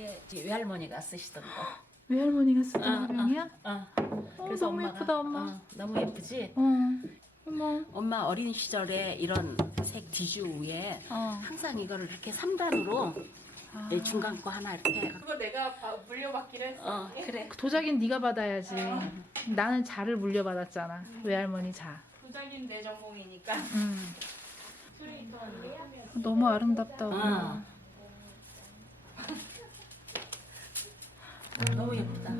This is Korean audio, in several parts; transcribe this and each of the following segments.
그게 외할머니가 쓰시던 거. 외할머니가 쓰던 화병이야? 그래서 너무 엄마가, 예쁘다 엄마. 너무 예쁘지? 어머. 엄마 어린 시절에 이런 색 디주 위에 어. 항상 이거를 이렇게 3단으로 중간 거 하나 이렇게 해갖고. 그거 내가 물려받기로 했어. 그래. 도자기는 네가 받아야지. 나는 자를 물려받았잖아. 외할머니 자. 도자기는 내 전공이니까. 너무 아름답다. 엄마. 너무 예쁘다.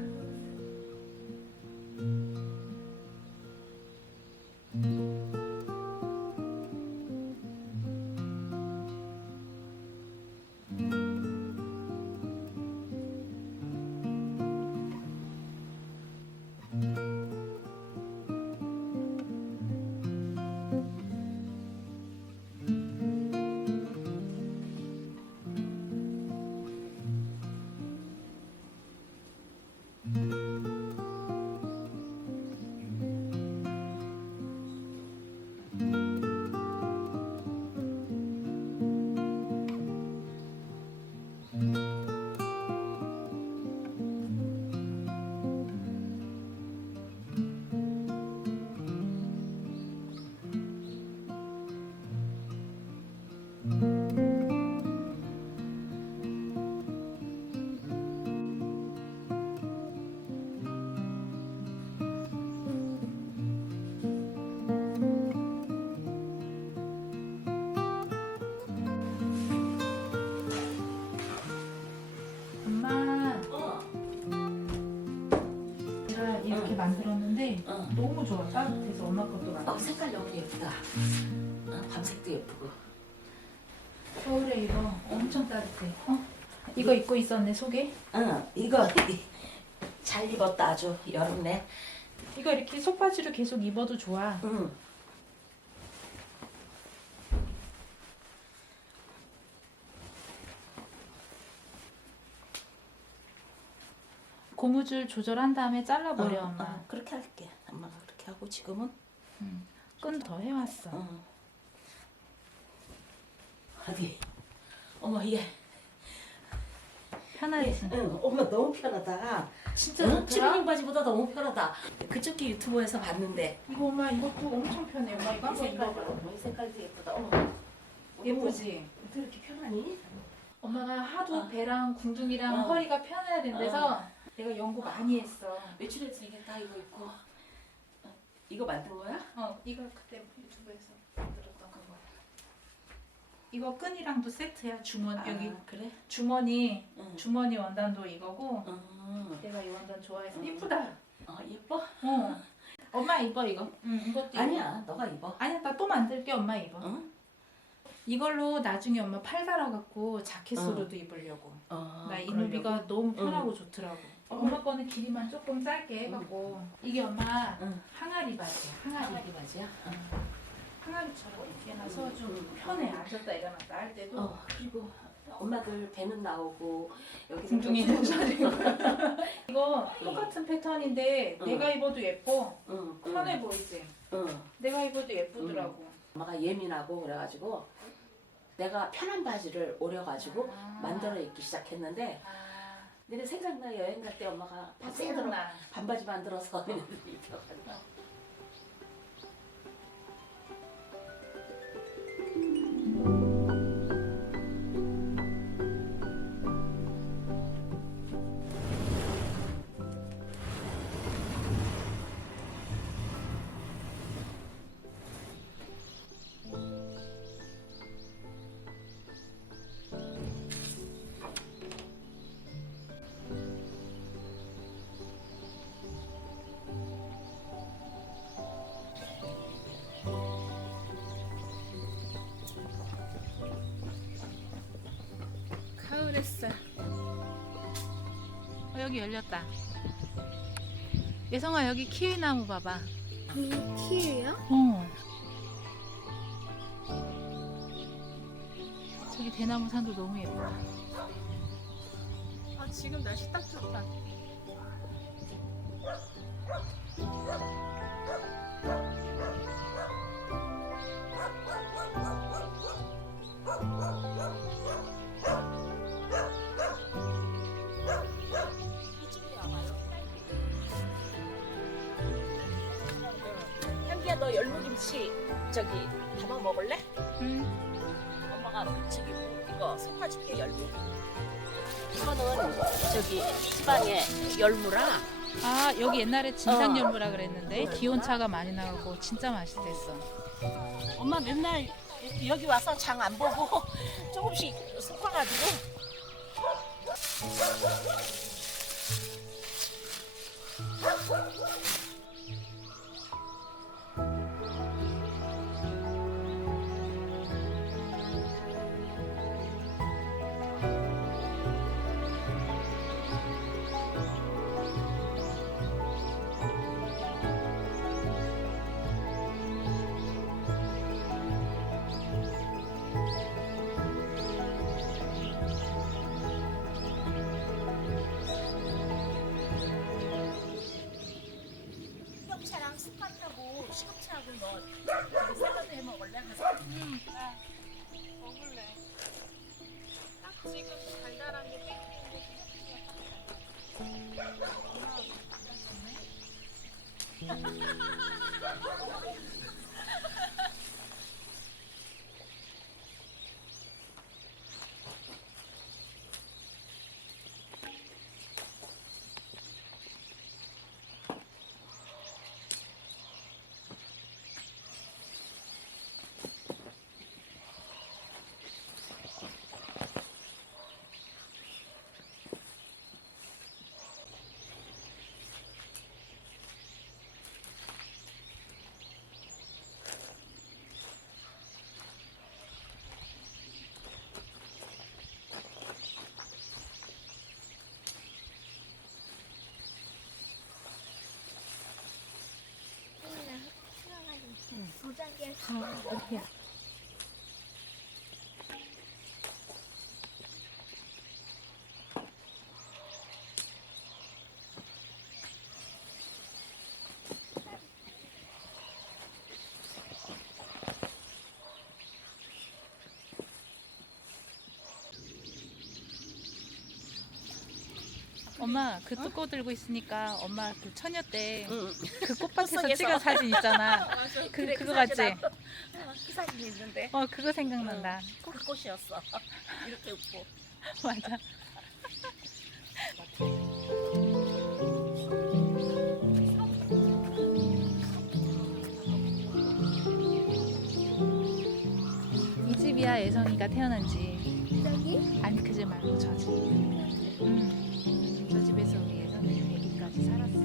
엄마. 내가 이렇게 만들었는데 너무 좋아. 따뜻해서 엄마 것도 만들어. 색깔 너무 예쁘다. 밤색도 예쁘고. 겨울에 이거 엄청 따뜻해. 이거 입고 있었네 속에. 이거 잘 입었다 아주 여름내. 이거 이렇게 속바지로 계속 입어도 좋아. 고무줄 조절한 다음에 잘라버려 엄마. 그렇게 할게. 엄마가 그렇게 하고 지금은 끈 더 해왔어. 어디? 어머 얘. 편하지? 엄마 너무 편하다. 진짜 응? 좋더라? 트레이닝 바지보다 너무 편하다. 그저께 유튜브에서 봤는데. 이거 엄마 이것도 엄청 편해. 엄마 이거 한번 입어봐. 이 색깔도 예쁘다. 예쁘지? 어떻게 이렇게 편하니? 엄마가 하도 배랑 궁둥이랑 허리가 편해야 된대서 내가 연구 많이 했어. 외출해서 이게 다 이거 입고. 이거 만든 거야? 이거 그때 유튜브에서 만들었던 거야. 이거 끈이랑도 세트야. 여기 그래? 주머니 주머니 원단도 이거고 내가 이 원단 좋아해서 이쁘다. 예뻐? 엄마 입어 이거. 이것도 아니야, 너가 입어. 아니야 나 또 만들게. 엄마 입어. 이걸로 나중에 엄마 팔 달아갖고 자켓으로도 입으려고. 나 이누비가 너무 편하고 좋더라고. 엄마 거는 길이만 조금 짧게 해갖고. 이게 엄마 항아리 바지야. 항아리 바지야? 항아리처럼 이렇게 해놔서 좀 편해. 앉았다 일어났다 할 때도. 그리고 엄마들 배는 나오고 여기 궁둥이는 이거 똑같은 패턴인데 내가 입어도 예뻐. 편해 보이지? 내가 입어도 예쁘더라고. 엄마가 예민하고 그래가지고 내가 편한 바지를 오려가지고 만들어 입기 시작했는데 너네 생각나? 여행 갈 때 엄마가 생각나. 반바지 만들어서 입혀가지고. 가을 햇살. 여기 열렸다. 예성아 여기 키위나무 봐봐. 키위야? 저기 대나무 산도 너무 예뻐. 지금 날씨 딱 좋다. 같이 저기 담아 먹을래? 엄마가 저기 이거 솎아줄게 열무. 이거는 저기 지방의 열무라. 아 여기 옛날에 진상열무라 그랬는데 기온차가 많이 나고 진짜 맛있댔어. 엄마 맨날 여기 와서 장 안 보고 조금씩 솎아가지고. 시금차랑 쑥갓하고 시금치하고 너 샐러드 해 먹을래? 먹을래. 딱 지금 달달한 게 땡기는데 시금치가 딱 도자기에 어디야? 엄마 그 뚜꼬 들고 있으니까 엄마 그 처녀 때 그 꽃밭에서 숲속에서. 찍은 사진 있잖아. 그거 같지? 그 사진 있는데 그거 생각난다. 그 꽃이었어. 이렇게 웃고. 맞아. 이 집이야 애성이가 태어난 집. 여기? 아니 그 집 말고 저 집. 저 집에서 우리 애성이 아기까지 살았어.